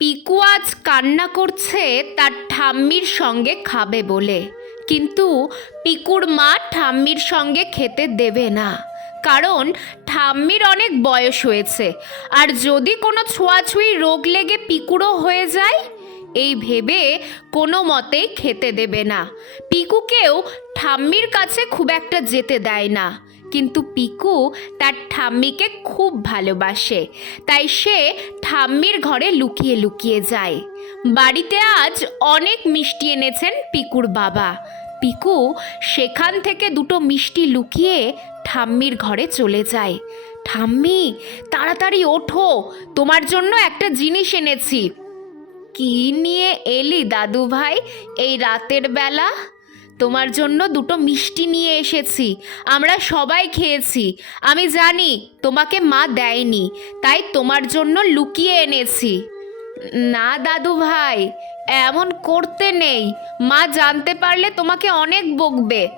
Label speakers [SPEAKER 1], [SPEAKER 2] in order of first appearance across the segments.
[SPEAKER 1] পিকু আজ কান্না করছে, তার ঠাম্মির সঙ্গে খাবে বলে। কিন্তু পিকুর মা ঠাম্মির সঙ্গে খেতে দেবে না। কারণ ঠাম্মির অনেক বয়স হয়েছে, আর যদি কোনো ছোঁয়াছুঁই রোগ লেগে পিকুরও হয়ে যায়, এই ভেবে কোনো মতেই খেতে দেবে না। পিকুকেও ঠাম্মির কাছে খুব একটা যেতে দেয় না। কিন্তু পিকু তার ঠাম্মিকে খুব ভালোবাসে। তাই সে ঠাম্মির ঘরে লুকিয়ে লুকিয়ে যায়। বাড়িতে আজ অনেক মিষ্টি এনেছেন পিকুর বাবা। পিকু সেখান থেকে দুটো মিষ্টি লুকিয়ে ঠাম্মির ঘরে চলে যায়। ঠাম্মি, তাড়াতাড়ি ওঠো, তোমার জন্য একটা জিনিস এনেছি। কি নিয়ে এলি দাদু ভাই এই রাতের বেলা? তোমার জন্য দুটো মিষ্টি নিয়ে এসেছি। আমরা সবাই খেয়েছি। আমি জানি তোমাকে মা দেয়নি, তাই তোমার জন্য লুকিয়ে এনেছি। না দাদু ভাই, এমন করতে নেই। মা জানতে পারলে তোমাকে অনেক বকবে।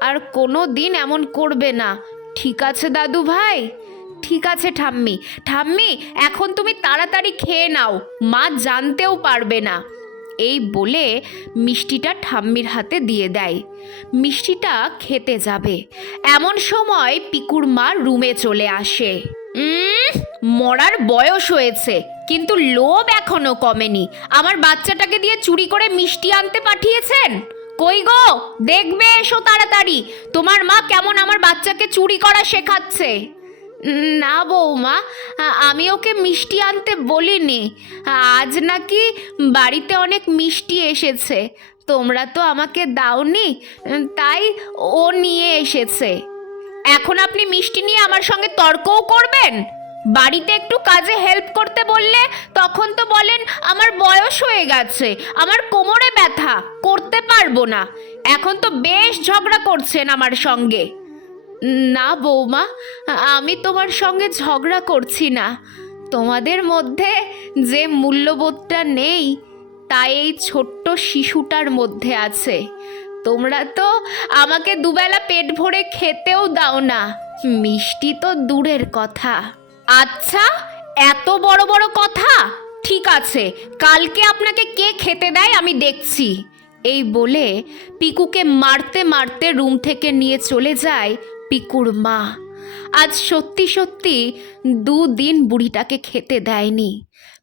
[SPEAKER 1] আর কোনো দিন এমন করবে না। ঠিক আছে দাদু ভাই? ঠিক আছে ঠাম্মি। ঠাম্মি, এখন তুমি তাড়াতাড়ি খেয়ে নাও। মা জানতেও পারবে না। এই বলে মিষ্টিটা ঠাম্মির হাতে দিয়ে দেয়। মিষ্টিটা খেতে যাবে। এমন সময় পিকুর মা রুমে চলে আসে। মরার বয়স হয়েছে, কিন্তু লোভ এখনও কমেনি। আমার বাচ্চাটাকে দিয়ে চুরি করে মিষ্টি আনতে পাঠিয়েছেন? কই গো? দেখবে এসো তাড়াতাড়ি। তোমার মা কেমন আমার বাচ্চাকে চুরি করা শেখাচ্ছে? না বৌমা, আমি ওকে মিষ্টি আনতে বলিনি। আজ নাকি বাড়িতে অনেক মিষ্টি এসেছে। তোমরা তো আমাকে দাওনি, তাই ও নিয়ে এসেছে। এখন আপনি মিষ্টি নিয়ে আমার সঙ্গে তর্কও করবেন? বাড়িতে একটু কাজে হেল্প করতে বললে তখন তো বলেন আমার বয়স হয়ে গেছে, আমার কোমরে ব্যথা, করতে পারব না। এখন তো বেশ ঝগড়া করছেন আমার সঙ্গে। না বৌমা, আমি তোমার সঙ্গে ঝগড়া করছি না। তোমাদের মধ্যে যে মূল্যবোধটা নেই, তা এই ছোট্ট শিশুটার মধ্যে আছে। তোমরা তো আমাকে দুবেলা পেট ভরে খেতেও দাও না। মিষ্টি তো দূরের কথা। আচ্ছা এত বড় বড় কথা? ঠিক আছে, কালকে আপনাকে কে খেতে দেয় আমি দেখছি। এই বলে পিকুকে মারতে মারতে রুম থেকে নিয়ে চলে যায় পিকুর মা আজ সত্যি সত্যি দুদিন বুড়িটাকে খেতে দেয়নি।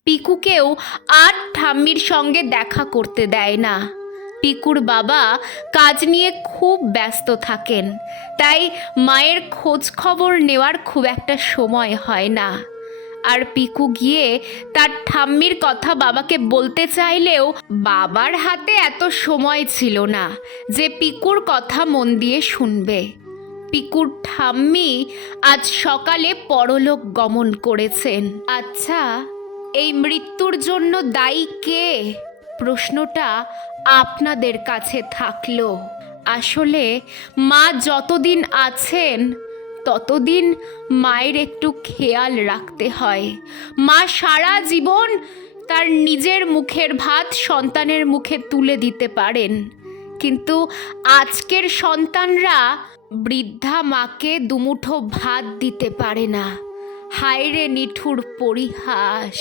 [SPEAKER 1] পিকুকেও আর ঠাম্মির সঙ্গে দেখা করতে দেয় না। পিকুর বাবা কাজ নিয়ে খুব ব্যস্ত থাকেন, তাই মায়ের খোঁজ খবর নেওয়ার খুব একটা সময় হয় না। আর পিকু গিয়ে তার ঠাম্মির কথা বাবাকে বলতে চাইলেও বাবার হাতে এত সময় ছিল না যে পিকুর কথা মন দিয়ে শুনবে। পিকুর ঠাম্মি আজ সকালে পরলোক গমন করেছেন। আচ্ছা এই মৃত্যুর জন্য দায়ী কে? প্রশ্নটা আপনাদের কাছে থাকল। আসলে মা যতদিন আছেন, ততদিন মায়ের একটু খেয়াল রাখতে হয়। মা সারা জীবন তার নিজের মুখের ভাত সন্তানের মুখে তুলে দিতে পারেন। কিন্তু আজকের সন্তানরা বৃদ্ধা মাকে দুমুঠো ভাত দিতে পারে না। হায়রে নিঠুর পরিহাস।